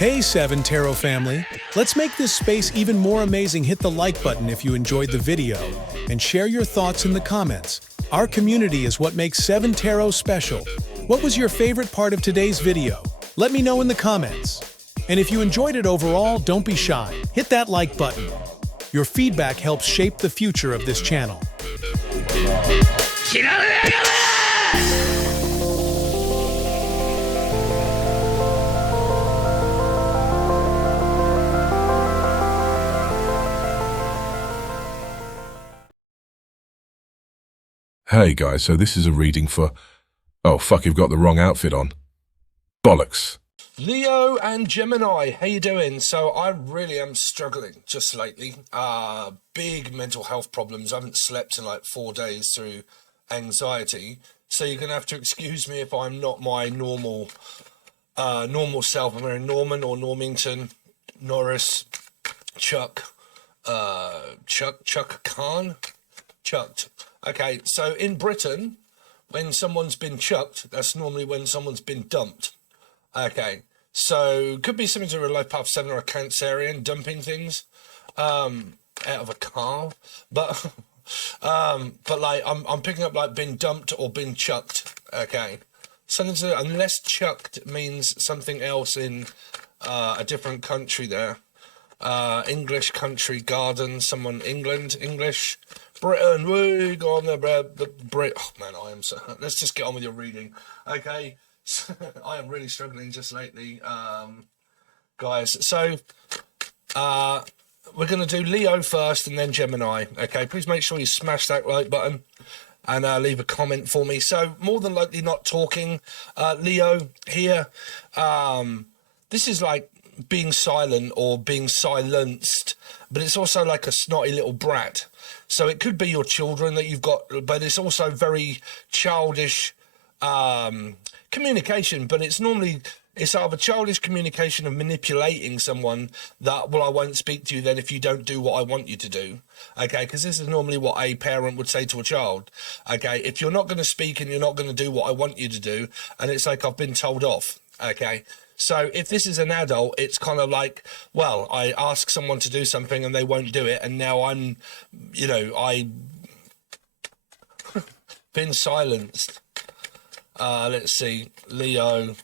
Hey 7 Tarot family, let's make this space even more amazing. Hit the like button if you enjoyed the video and share your thoughts in the comments. Our community is what makes 7 Tarot special. What was your favorite part of today's video? Let me know in the comments. And if you enjoyed it overall, don't be shy. Hit that like button. Your feedback helps shape the future of this channel. Hey guys, so this is a reading for... Oh fuck, you've got the wrong outfit on. Bollocks. Leo and Gemini, how you doing? So I really am struggling just lately. Big mental health problems. I haven't slept in like 4 days through anxiety. So you're going to have to excuse me if I'm not my normal self. I'm wearing Norman or Normington, Norris, Chuck Khan. Chucked. Okay, so in Britain, when someone's been chucked, that's normally when someone's been dumped. Okay, so could be something to do with life path 7 or a Cancerian dumping things out of a car, but like I'm picking up like been dumped or been chucked. Okay, something to, unless chucked means something else in a different country there. English country garden, someone England, English, Britain, we go on the Brit. Oh man, I am so. Let's just get on with your reading, okay? I am really struggling just lately, guys. So, we're gonna do Leo first and then Gemini. Okay, please make sure you smash that like button and leave a comment for me. So, more than likely not talking, Leo here. This is like being silent or being silenced, but it's also like a snotty little brat. So it could be your children that you've got, but it's also very childish communication, but it's either childish communication of manipulating someone that, well, I won't speak to you then if you don't do what I want you to do. Okay, because this is normally what a parent would say to a child. Okay, if you're not going to speak and you're not going to do what I want you to do, and it's like I've been told off. Okay, so if this is an adult, it's kind of like, well, I ask someone to do something and they won't do it, and now I'm, you know, been silenced. Let's see, Leo.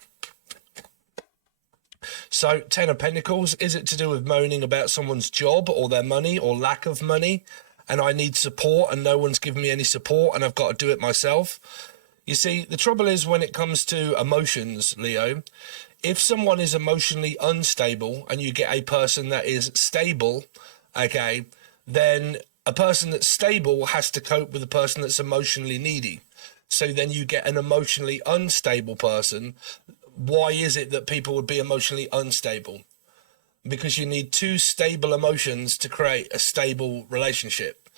So 10 of Pentacles, is it to do with moaning about someone's job or their money or lack of money, and I need support and no one's giving me any support and I've got to do it myself? You see, the trouble is when it comes to emotions, Leo, if someone is emotionally unstable and you get a person that is stable, okay, then a person that's stable has to cope with a person that's emotionally needy. So then you get an emotionally unstable person. Why is it that people would be emotionally unstable? Because you need two stable emotions to create a stable relationship.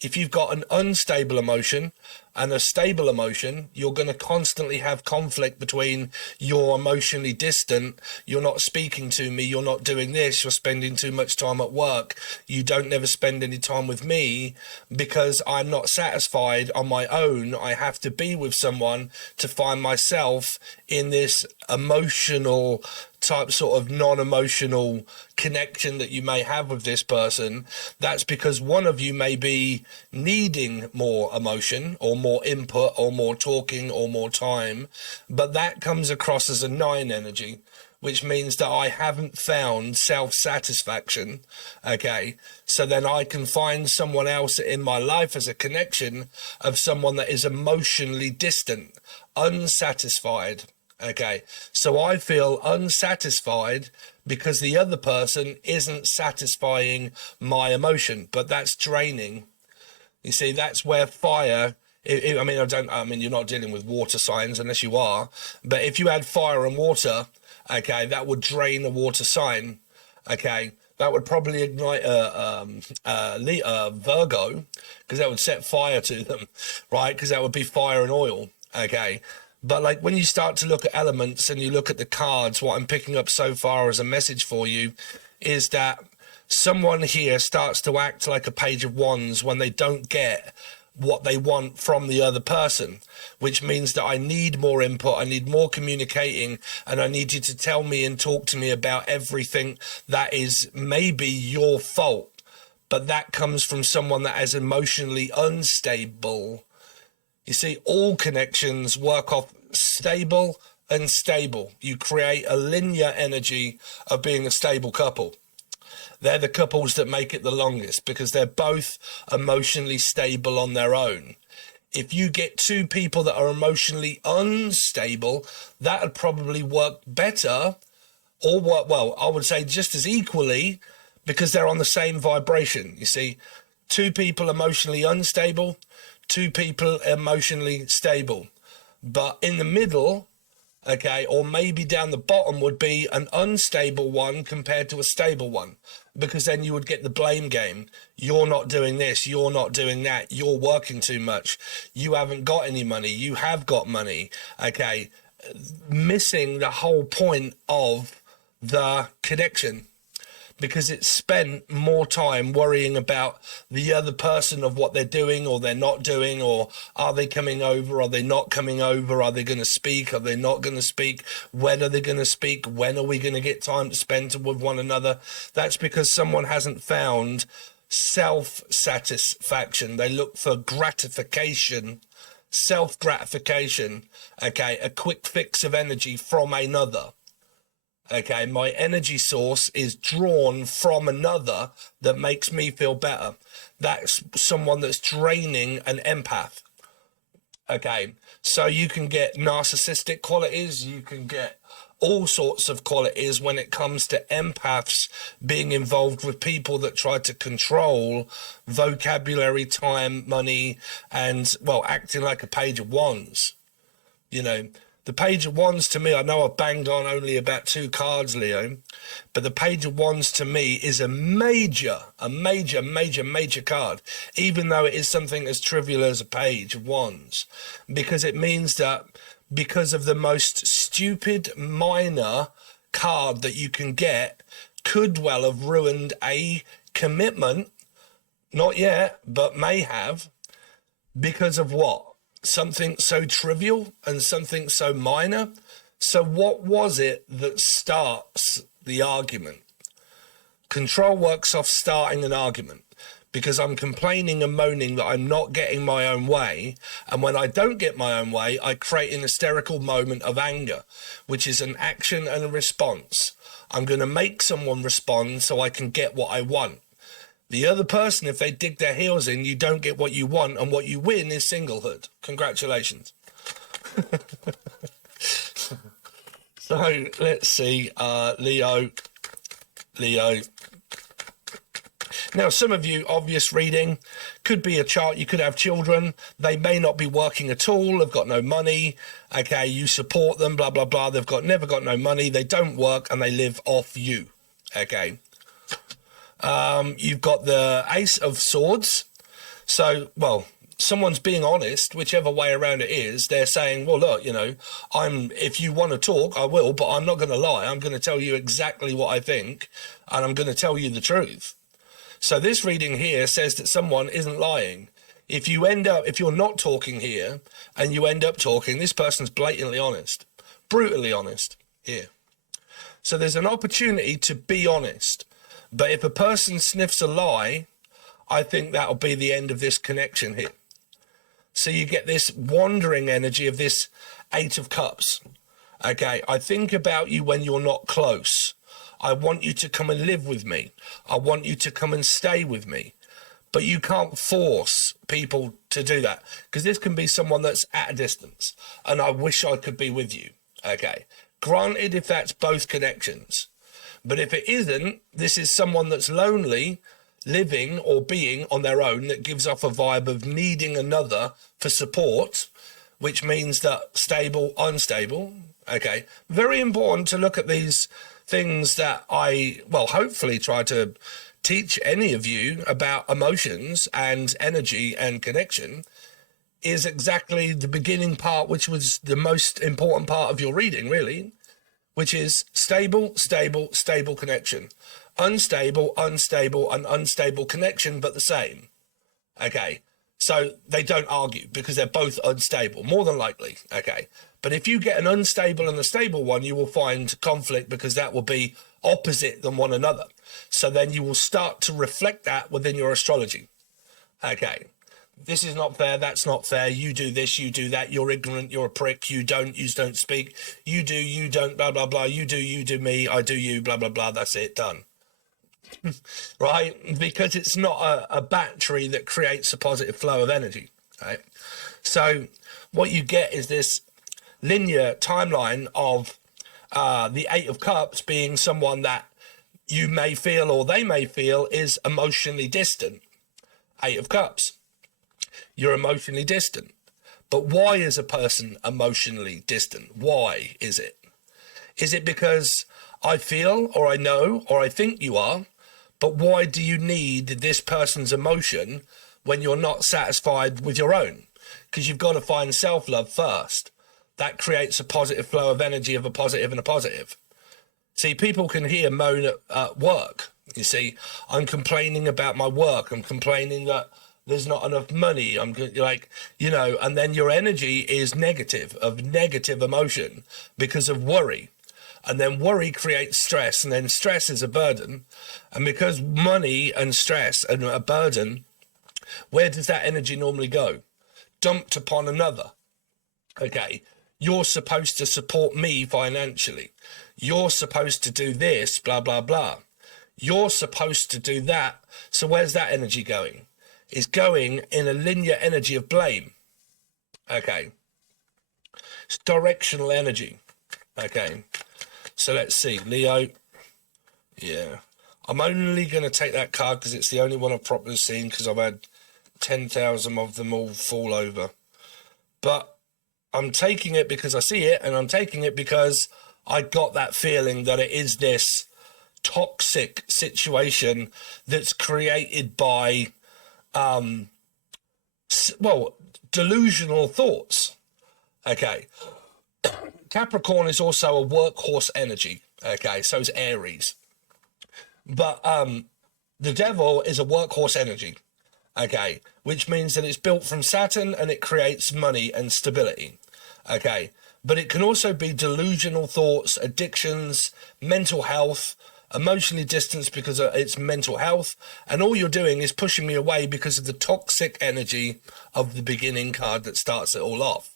If you've got an unstable emotion and a stable emotion, you're going to constantly have conflict between you're emotionally distant, you're not speaking to me, you're not doing this, you're spending too much time at work, you don't never spend any time with me because I'm not satisfied on my own. I have to be with someone to find myself in this emotional type, sort of non-emotional connection that you may have with this person. That's because one of you may be needing more emotion or more input or more talking or more time, but that comes across as a 9 energy, which means that I haven't found self-satisfaction. Okay, so then I can find someone else in my life as a connection of someone that is emotionally distant, unsatisfied. Okay, so I feel unsatisfied because the other person isn't satisfying my emotion, but that's draining. You see, that's where fire, I mean, you're not dealing with water signs unless you are, but if you had fire and water, okay, that would drain a water sign. Okay, that would probably ignite a Virgo, because that would set fire to them, right? Because that would be fire and oil. Okay. But like when you start to look at elements and you look at the cards, what I'm picking up so far as a message for you is that someone here starts to act like a page of wands when they don't get what they want from the other person, which means that I need more input, I need more communicating, and I need you to tell me and talk to me about everything that is maybe your fault, but that comes from someone that is emotionally unstable. You see, all connections work off stable and stable. You create a linear energy of being a stable couple. They're the couples that make it the longest because they're both emotionally stable on their own. If you get two people that are emotionally unstable, that would probably work better, or work, well, I would say just as equally, because they're on the same vibration. You see, two people emotionally unstable, two people emotionally stable. But in the middle, okay, or maybe down the bottom would be an unstable one compared to a stable one, because then you would get the blame game. You're not doing this, you're not doing that, you're working too much, you haven't got any money, you have got money, okay, missing the whole point of the connection, because it's spent more time worrying about the other person, of what they're doing or they're not doing, or are they coming over, are they not coming over, are they going to speak, are they not going to speak, when are they going to speak, when are we going to get time to spend with one another. That's because someone hasn't found self-satisfaction. They look for gratification, self-gratification, okay, a quick fix of energy from another. Okay, my energy source is drawn from another that makes me feel better. That's someone that's draining an empath. Okay, so you can get narcissistic qualities, you can get all sorts of qualities when it comes to empaths being involved with people that try to control vocabulary, time, money, and, well, acting like a page of wands. You know, the Page of Wands to me, I know I've banged on only about 2 cards, Leo, but the Page of Wands to me is a major card, even though it is something as trivial as a Page of Wands, because it means that because of the most stupid minor card that you can get could well have ruined a commitment, not yet, but may have, because of what? Something so trivial and something so minor. So what was it that starts the argument? Control works off starting an argument, because I'm complaining and moaning that I'm not getting my own way, and when I don't get my own way, I create an hysterical moment of anger, which is an action and a response. I'm going to make someone respond so I can get what I want. The other person, if they dig their heels in, you don't get what you want, and what you win is singlehood. Congratulations. So let's see, Leo. Now, some of you, obvious reading, could be a chart. You could have children. They may not be working at all. They've got no money. Okay, you support them, blah, blah, blah. They've never got no money. They don't work, and they live off you. Okay. You've got the Ace of Swords. So, well, someone's being honest, whichever way around it is. They're saying, well, look, you know, if you want to talk, I will, but I'm not going to lie. I'm going to tell you exactly what I think, and I'm going to tell you the truth. So this reading here says that someone isn't lying. If you're not talking here and you end up talking, this person's blatantly honest, brutally honest here. So there's an opportunity to be honest. But if a person sniffs a lie, I think that'll be the end of this connection here. So you get this wandering energy of this 8 of Cups. Okay, I think about you when you're not close. I want you to come and live with me. I want you to come and stay with me. But you can't force people to do that, because this can be someone that's at a distance, and I wish I could be with you. Okay, granted, if that's both connections. But if it isn't, this is someone that's lonely, living or being on their own, that gives off a vibe of needing another for support, which means that stable, unstable. Okay, very important to look at these things that I, well, hopefully try to teach any of you about emotions and energy and connection, is exactly the beginning part, which was the most important part of your reading, really, which is stable, stable, stable connection. Unstable, unstable, and unstable connection, but the same. Okay, So they don't argue because they're both unstable, more than likely. Okay. But if you get an unstable and a stable one, you will find conflict because that will be opposite than one another. So then you will start to reflect that within your astrology. Okay. This is not fair. That's not fair. You do this, you do that. You're ignorant. You're a prick. You don't speak. You do, you don't, blah, blah, blah. You do me. I do you, blah, blah, blah. That's it. Done. Right? Because it's not a battery that creates a positive flow of energy. Right? So what you get is this linear timeline of the Eight of Cups being someone that you may feel or they may feel is emotionally distant. Eight of Cups. You're emotionally distant. But why is a person emotionally distant? Why is it? Is it because I feel or I know or I think you are? But why do you need this person's emotion when you're not satisfied with your own? Because you've got to find self-love first. That creates a positive flow of energy of a positive and a positive. See, people can hear moan at work. You see, I'm complaining about my work. I'm complaining that there's not enough money. I'm like, you know, and then your energy is negative, of negative emotion because of worry. And then worry creates stress, and then stress is a burden. And because money and stress and a burden, where does that energy normally go? Dumped upon another. Okay, you're supposed to support me financially. You're supposed to do this, blah, blah, blah. You're supposed to do that. So where's that energy going? It's going in a linear energy of blame. Okay. It's directional energy. Okay. So let's see. Leo. Yeah. I'm only going to take that card because it's the only one I've properly seen because I've had 10,000 of them all fall over. But I'm taking it because I see it, and I'm taking it because I got that feeling that it is this toxic situation that's created by, delusional thoughts. Okay. Capricorn is also a workhorse energy. Okay, so is Aries. But the devil is a workhorse energy. Okay, which means that it's built from Saturn and it creates money and stability. Okay, but it can also be delusional thoughts, addictions, mental health, emotionally distanced because it's mental health, and all you're doing is pushing me away because of the toxic energy of the beginning card that starts it all off.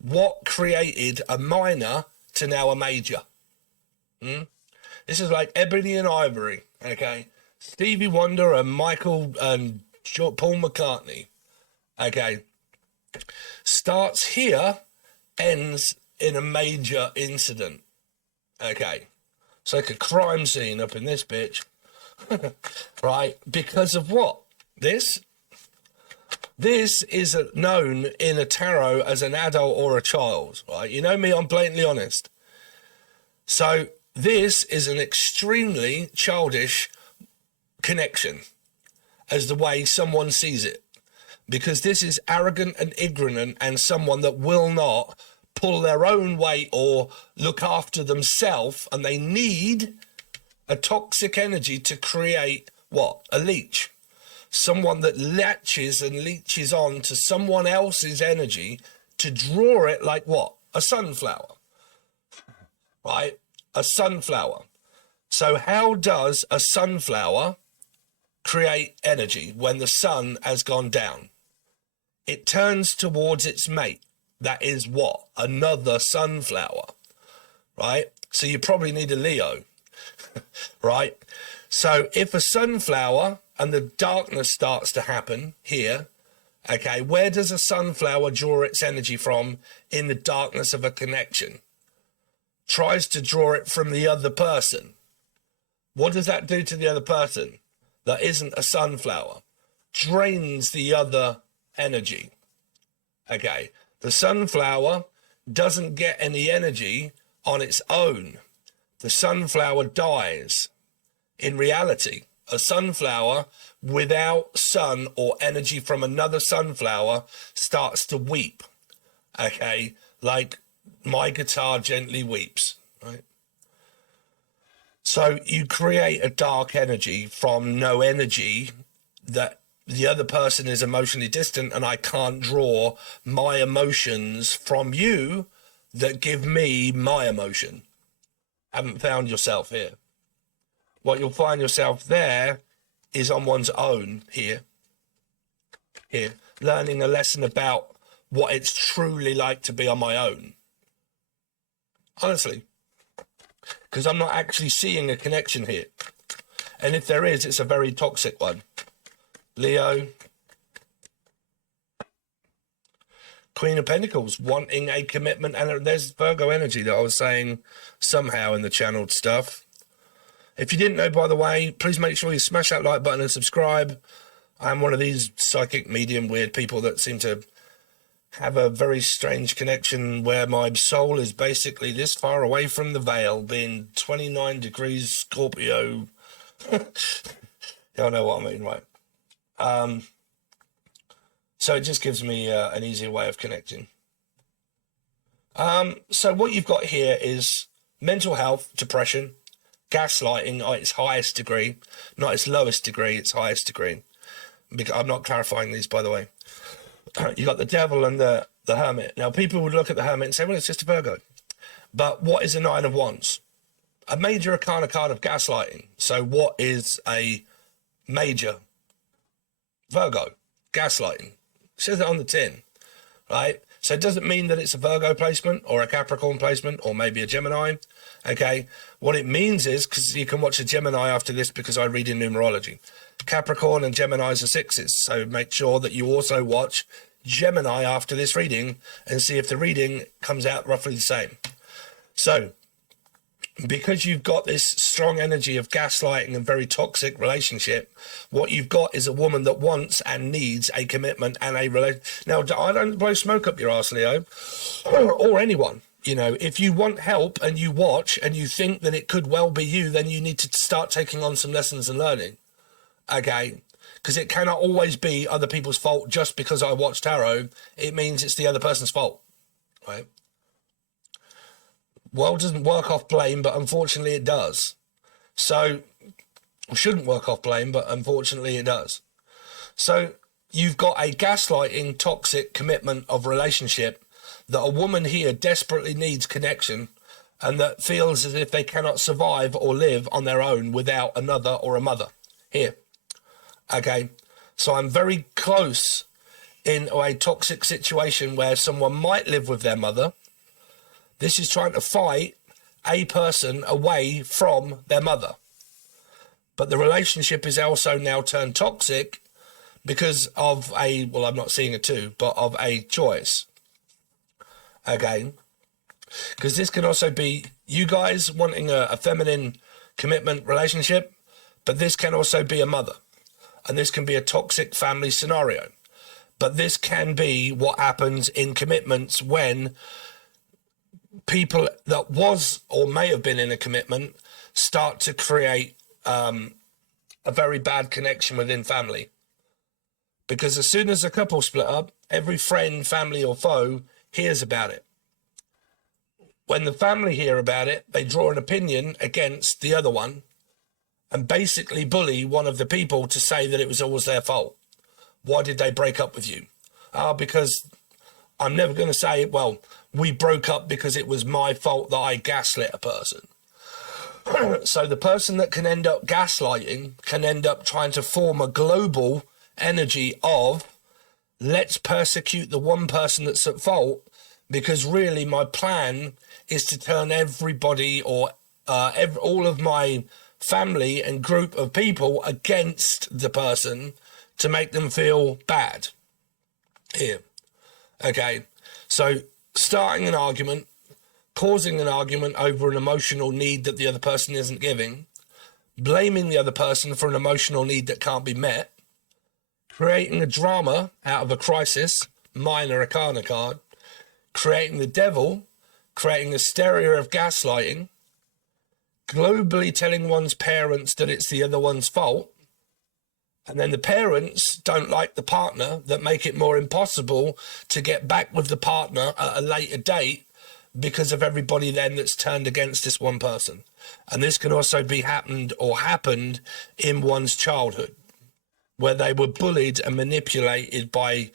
What created a minor to now a major? This is like Ebony and Ivory, okay? Stevie Wonder and Michael and Paul McCartney, okay? Starts here, ends in a major incident, okay? It's like a crime scene up in this bitch, right? Because of what? This is known in a tarot as an adult or a child, right? You know me, I'm blatantly honest. So this is an extremely childish connection as the way someone sees it, because this is arrogant and ignorant and someone that will not pull their own weight or look after themselves, and they need a toxic energy to create what? A leech. Someone that latches and leeches on to someone else's energy to draw it like what? A sunflower, right? A sunflower. So how does a sunflower create energy when the sun has gone down? It turns towards its mate. That is what? Another sunflower, right? So you probably need a Leo, right? So if a sunflower and the darkness starts to happen here, okay, where does a sunflower draw its energy from in the darkness of a connection? Tries to draw it from the other person. What does that do to the other person that isn't a sunflower? Drains the other energy. Okay, the sunflower doesn't get any energy on its own. The sunflower dies. In reality, a sunflower without sun or energy from another sunflower starts to weep. Okay, like my guitar gently weeps, right? So you create a dark energy from no energy that the other person is emotionally distant and I can't draw my emotions from you that give me my emotion. Haven't found yourself here. What you'll find yourself there is on one's own here, learning a lesson about what it's truly like to be on my own. Honestly, because I'm not actually seeing a connection here. And if there is, it's a very toxic one. Leo, Queen of Pentacles, wanting a commitment, and there's Virgo energy that I was saying somehow in the channeled stuff. If you didn't know, by the way, please make sure you smash that like button and subscribe. I'm one of these psychic medium weird people that seem to have a very strange connection where my soul is basically this far away from the veil, being 29 degrees Scorpio. Y'all know what I mean, right? So it just gives me an easier way of connecting. So what you've got here is mental health, depression, gaslighting at its highest degree, not its lowest degree, its highest degree. Because I'm not clarifying these, by the way. You got the devil and the hermit. Now, people would look at the hermit and say, well, it's just a Virgo. But what is a Nine of Wands? A major arcana card of gaslighting. So what is a major Virgo? Gaslighting. It says it on the tin, right? So it doesn't mean that it's a Virgo placement or a Capricorn placement or maybe a Gemini, okay? What it means is, because you can watch a Gemini after this because I read in numerology. Capricorn and Geminis are sixes, so make sure that you also watch Gemini after this reading and see if the reading comes out roughly the same. So, because you've got this strong energy of gaslighting and very toxic relationship, what you've got is a woman that wants and needs a commitment and a relationship. Now, I don't blow smoke up your arse, Leo, or anyone. You know, if you want help and you watch and you think that it could well be you, then you need to start taking on some lessons and learning. Okay? Because it cannot always be other people's fault just because I watch tarot. It means it's the other person's fault, right? World doesn't work off blame, but unfortunately it does. So, it shouldn't work off blame, but unfortunately it does. So, you've got a gaslighting, toxic commitment of relationship that a woman here desperately needs connection and that feels as if they cannot survive or live on their own without another or a mother. Here. Okay. So, I'm very close in a toxic situation where someone might live with their mother. This is trying to fight a person away from their mother. But the relationship is also now turned toxic because of a, well, I'm not seeing a two, but of a choice. Again, because this can also be you guys wanting a feminine commitment relationship, but this can also be a mother. And this can be a toxic family scenario. But this can be what happens in commitments when people that was or may have been in a commitment start to create a very bad connection within family. Because as soon as a couple split up, every friend, family or foe hears about it. When the family hear about it, they draw an opinion against the other one and basically bully one of the people to say that it was always their fault. Why did they break up with you? Because I'm never going to say, well, we broke up because it was my fault that I gaslit a person. So the person that can end up gaslighting can end up trying to form a global energy of let's persecute the one person that's at fault because really my plan is to turn everybody or all of my family and group of people against the person to make them feel bad. Here. Okay. So starting an argument, causing an argument over an emotional need that the other person isn't giving, blaming the other person for an emotional need that can't be met, creating a drama out of a crisis, minor arcana card, creating the devil, creating a stereo of gaslighting, globally telling one's parents that it's the other one's fault, and then the parents don't like the partner that make it more impossible to get back with the partner at a later date because of everybody then that's turned against this one person. And this can also be happened in one's childhood. where they were bullied and manipulated by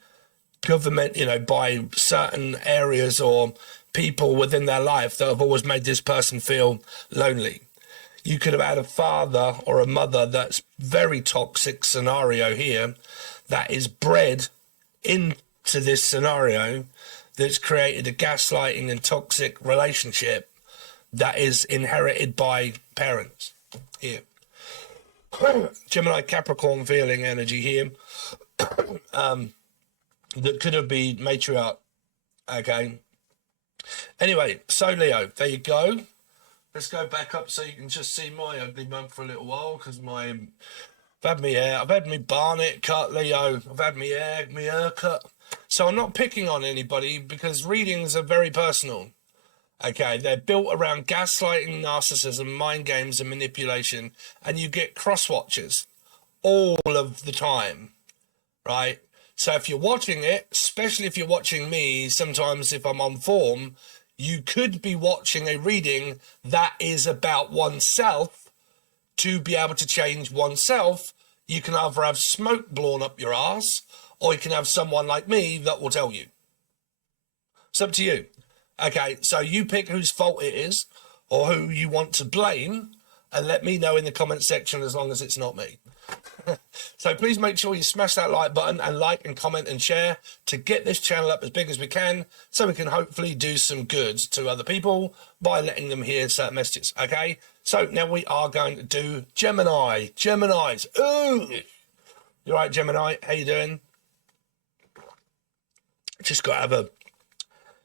government, by certain areas or people within their life that have always made this person feel lonely. You could have had a father or a mother that's very toxic scenario here that is bred into this scenario that's created a gaslighting and toxic relationship that is inherited by parents here. Gemini Capricorn feeling energy here that could have been matriarch. Okay. Anyway, so Leo, there you go. Let's go back up so you can just see my ugly mug for a little while, because I've had my hair, I've had my barnet cut, Leo. I've had my hair cut. So I'm not picking on anybody because readings are very personal. Okay, they're built around gaslighting, narcissism, mind games, and manipulation, and you get cross-watchers all of the time, right? So if you're watching it, especially if you're watching me, sometimes if I'm on form, you could be watching a reading that is about oneself. To be able to change oneself, you can either have smoke blown up your ass, or you can have someone like me that will tell you. It's up to you. Okay, so you pick whose fault it is or who you want to blame, and let me know in the comment section as long as it's not me. So please make sure you smash that like button and like and comment and share to get this channel up as big as we can, so we can hopefully do some good to other people by letting them hear certain messages. Okay, so now we are going to do Gemini. Geminis. Ooh, you right, Gemini? How you doing? Just got to have a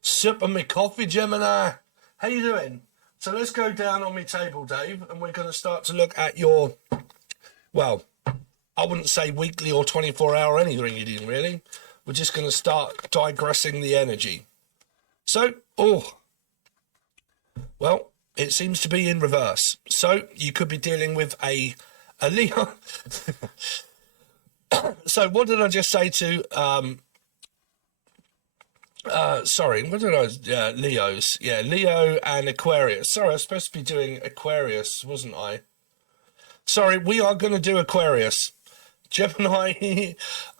sip of my coffee, Gemini. How you doing? So let's go down on my table, Dave, and we're going to start to look at your, well, I wouldn't say weekly or 24-hour any reading, really. We're just going to start digressing the energy. So, well, it seems to be in reverse. So you could be dealing with a Leo. So what did I just say to, sorry, what did I, Leos. Yeah, Leo and Aquarius. Sorry, I was supposed to be doing Aquarius, wasn't I? Sorry, we are going to do Aquarius. Gemini.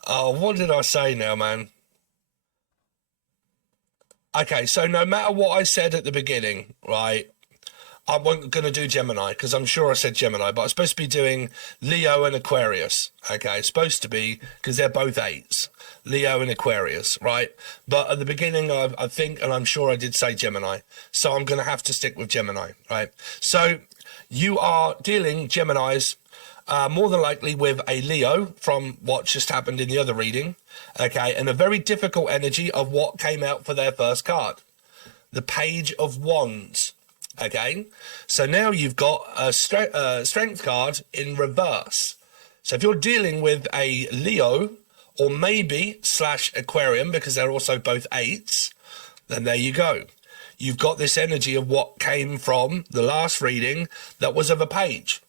Oh, what did I say now, man? Okay, so no matter what I said at the beginning, right, I wasn't going to do Gemini because I'm sure I said Gemini, but I'm supposed to be doing Leo and Aquarius. Okay, it's supposed to be because they're both 8s. Leo and Aquarius, right? But at the beginning, I think, and I'm sure I did say Gemini. So I'm going to have to stick with Gemini, right? So you are dealing, Geminis, more than likely with a Leo from what just happened in the other reading, okay? And a very difficult energy of what came out for their first card. The Page of Wands. Okay, so now you've got a strength card in reverse. So if you're dealing with a Leo or maybe / Aquarium, because they're also both 8s, then there you go. You've got this energy of what came from the last reading that was of a page.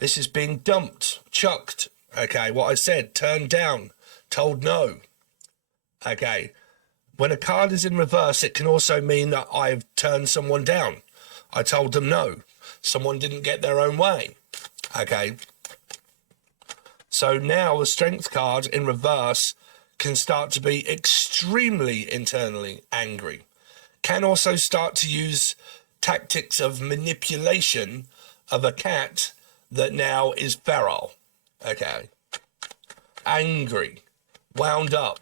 This is being dumped, chucked. Okay, what I said, turned down, told no. Okay, when a card is in reverse, it can also mean that I've turned someone down. I told them no. Someone didn't get their own way. Okay. So now the strength card in reverse can start to be extremely internally angry. Can also start to use tactics of manipulation of a cat that now is feral. Okay. Angry. Wound up.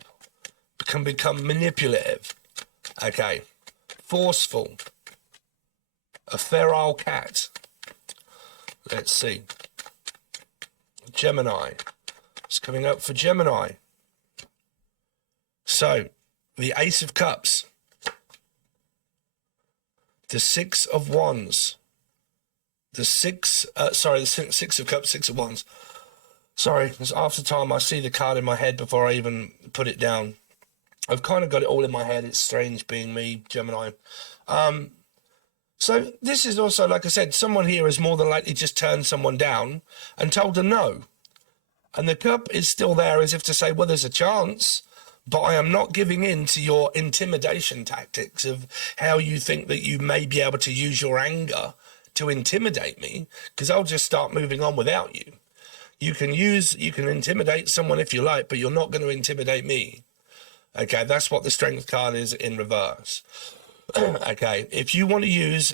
Can become manipulative. Okay. Forceful. A feral cat. Let's see. Gemini. It's coming up for Gemini. So, the Ace of Cups. The Six of Wands. The Six of Cups, Six of Wands. Sorry, it's after time I see the card in my head before I even put it down. I've kind of got it all in my head. It's strange being me, Gemini. So this is also, like I said, someone here has more than likely just turned someone down and told them no. And the cup is still there as if to say, well, there's a chance, but I am not giving in to your intimidation tactics of how you think that you may be able to use your anger to intimidate me, because I'll just start moving on without you. You can intimidate someone if you like, but you're not going to intimidate me. Okay, that's what the Strength card is in reverse. Okay, if you want to use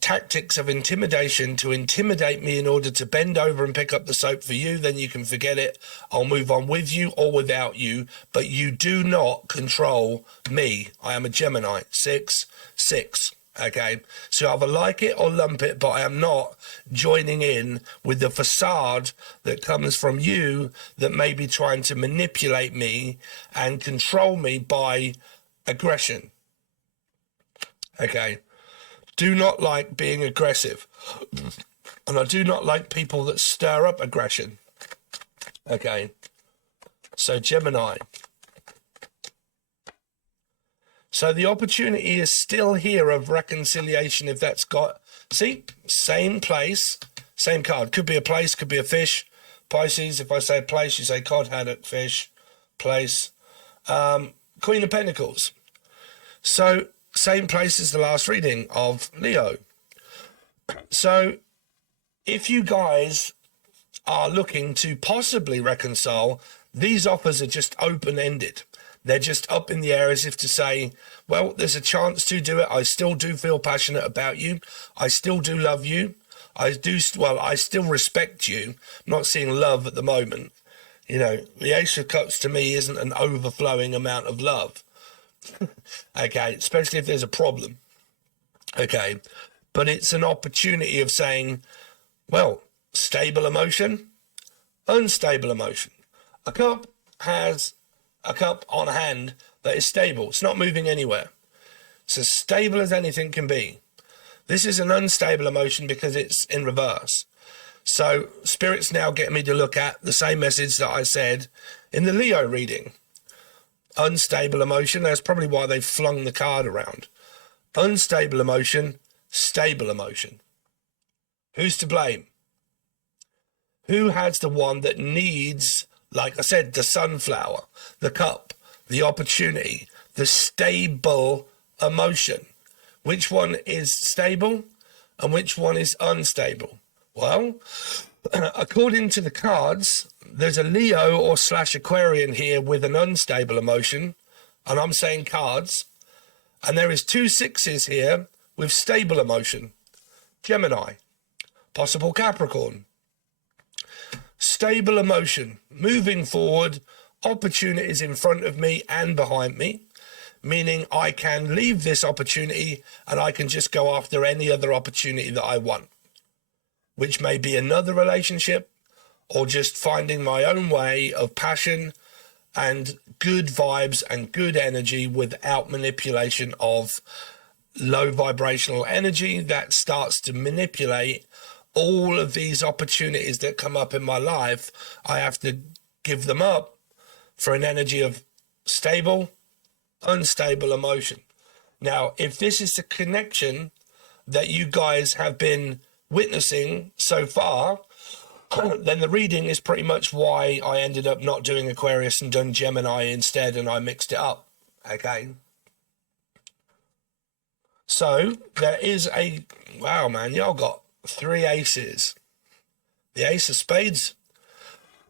tactics of intimidation to intimidate me in order to bend over and pick up the soap for you, then you can forget it. I'll move on with you or without you, but you do not control me. I am a Gemini, 6/6. Okay, so either like it or lump it, but I am not joining in with the facade that comes from you that may be trying to manipulate me and control me by aggression. Okay, do not like being aggressive, and I do not like people that stir up aggression. Okay, so Gemini. So the opportunity is still here of reconciliation if that's got, see, same place, same card. Could be a place, could be a fish. Pisces, if I say place, you say cod, haddock, fish, place. Queen of Pentacles. So same place as the last reading of Leo. So if you guys are looking to possibly reconcile, these offers are just open-ended. They're just up in the air as if to say, well, there's a chance to do it. I still do feel passionate about you. I still do love you. I still respect you. I'm not seeing love at the moment. You know, the Ace of Cups to me isn't an overflowing amount of love. Okay, especially if there's a problem. Okay, but it's an opportunity of saying, well, stable emotion, unstable emotion. A cup has a cup on hand that is stable. It's not moving anywhere. It's as stable as anything can be. This is an unstable emotion because it's in reverse. So Spirit's now getting me to look at the same message that I said in the Leo reading. Unstable emotion, that's probably why they flung the card around. Unstable emotion, stable emotion. Who's to blame? Who has the one that needs, like I said, the sunflower, the cup, the opportunity, the stable emotion? Which one is stable and which one is unstable? Well, according to the cards, there's a Leo or / Aquarian here with an unstable emotion, and I'm saying cards. And there is 2 6s here with stable emotion. Gemini, possible Capricorn. Stable emotion, moving forward, opportunities in front of me and behind me, meaning I can leave this opportunity and I can just go after any other opportunity that I want, which may be another relationship or just finding my own way of passion and good vibes and good energy without manipulation of low vibrational energy that starts to manipulate all of these opportunities that come up in my life. I have to give them up for an energy of stable, unstable emotion. Now, if this is the connection that you guys have been witnessing so far, then the reading is pretty much why I ended up not doing Aquarius and done Gemini instead, and I mixed it up. Okay. So there is a, wow, man, y'all got 3 aces. The Ace of Spades.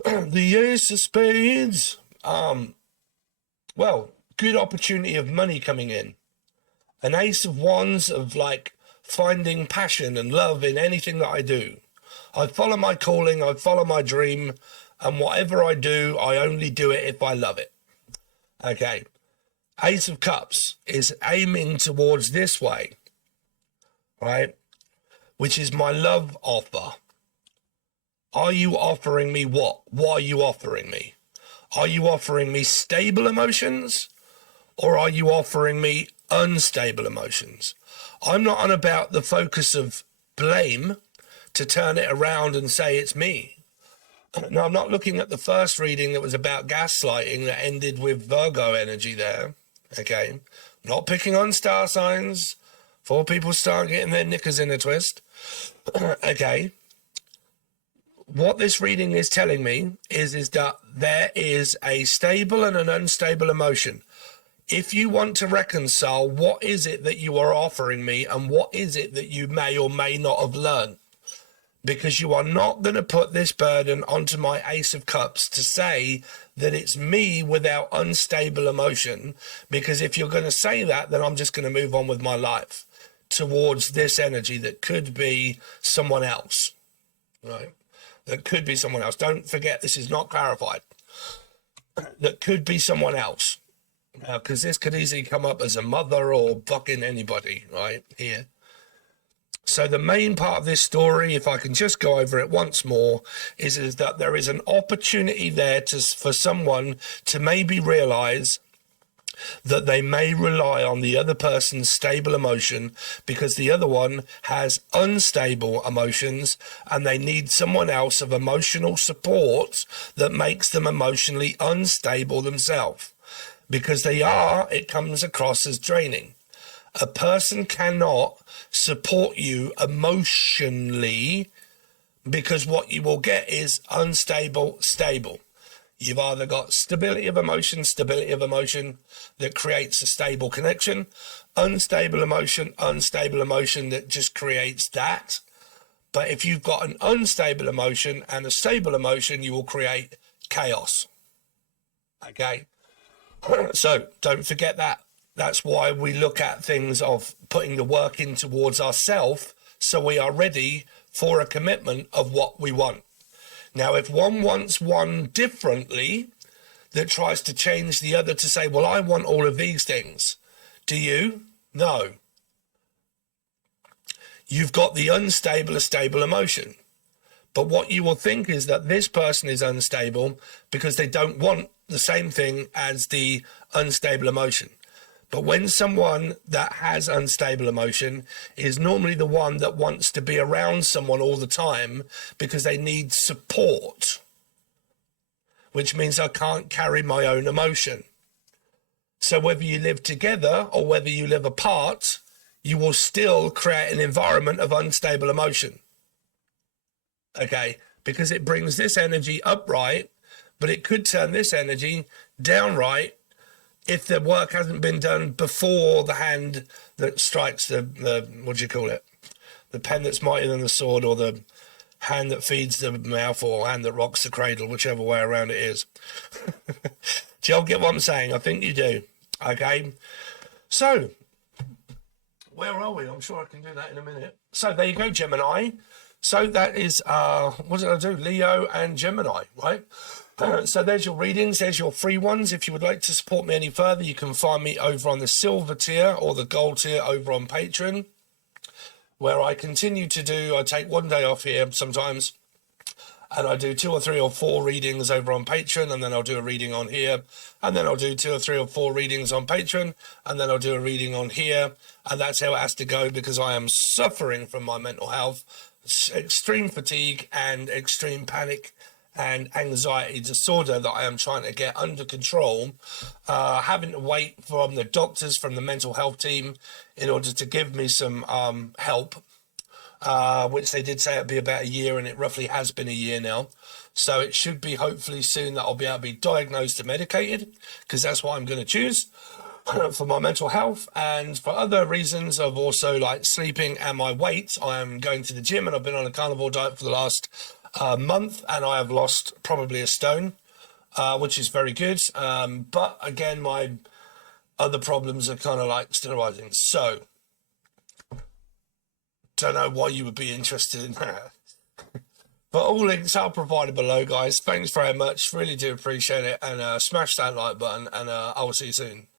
The Ace of Spades. Well, good opportunity of money coming in. An Ace of Wands of like finding passion and love in anything that I do. I follow my calling, I follow my dream, and whatever I do, I only do it if I love it. Okay. Ace of Cups is aiming towards this way, right? Which is my love offer. Are you offering me what? What are you offering me? Are you offering me stable emotions or are you offering me unstable emotions? I'm not on about the focus of blame to turn it around and say it's me. No, I'm not looking at the first reading that was about gaslighting that ended with Virgo energy there. Okay. Not picking on star signs before people start getting their knickers in a twist. Okay. What this reading is telling me is that there is a stable and an unstable emotion. If you want to reconcile, what is it that you are offering me and what is it that you may or may not have learned? because you are not going to put this burden onto my Ace of Cups to say that it's me without unstable emotion, because if you're going to say that, then I'm just going to move on with my life towards this energy that could be someone else, right? That could be someone else. Don't forget, this is not clarified. That could be someone else, because this could easily come up as a mother or fucking anybody, right here. So the main part of this story, if I can just go over it once more, is that there is an opportunity there for someone to maybe realize that they may rely on the other person's stable emotion because the other one has unstable emotions, and they need someone else of emotional support that makes them emotionally unstable themselves, because it comes across as draining. A person cannot support you emotionally, because what you will get is unstable, stable. You've either got stability of emotion that creates a stable connection, unstable emotion that just creates that. But if you've got an unstable emotion and a stable emotion, you will create chaos. Okay? So don't forget that. That's why we look at things of putting the work in towards ourselves, so we are ready for a commitment of what we want. Now, if one wants one differently, that tries to change the other to say, well, I want all of these things. Do you? No. You've got the unstable, a stable emotion. But what you will think is that this person is unstable because they don't want the same thing as the unstable emotion. But when someone that has unstable emotion is normally the one that wants to be around someone all the time because they need support, which means I can't carry my own emotion. So whether you live together or whether you live apart, you will still create an environment of unstable emotion. Okay, because it brings this energy upright, but it could turn this energy downright if the work hasn't been done before the hand that strikes the what do you call it? The pen that's mightier than the sword, or the hand that feeds the mouth, or hand that rocks the cradle, whichever way around it is. Do y'all get what I'm saying? I think you do. Okay. So, where are we? I'm sure I can do that in a minute. So there you go, Gemini. So that is, what did I do? Leo and Gemini, right? So there's your readings, there's your free ones. If you would like to support me any further, you can find me over on the silver tier or the gold tier over on Patreon, where I continue to do, I take one day off here sometimes, and I do 2 or 3 or 4 readings over on Patreon, and then I'll do a reading on here, and then I'll do 2 or 3 or 4 readings on Patreon, and then I'll do a reading on here, and that's how it has to go, because I am suffering from my mental health, extreme fatigue and extreme panic and anxiety disorder that I am trying to get under control, having to wait from the doctors, from the mental health team, in order to give me some help, which they did say it'd be about a year, and it roughly has been a year now. So it should be hopefully soon that I'll be able to be diagnosed and medicated, because that's what I'm going to choose for my mental health. And for other reasons of also like sleeping and my weight, I am going to the gym, and I've been on a carnivore diet for the last month, and I have lost probably a stone, which is very good. But again, my other problems are kind of like still arising. So don't know why you would be interested in that. But all links are provided below, guys. Thanks very much. Really do appreciate it. And smash that like button, and I will see you soon.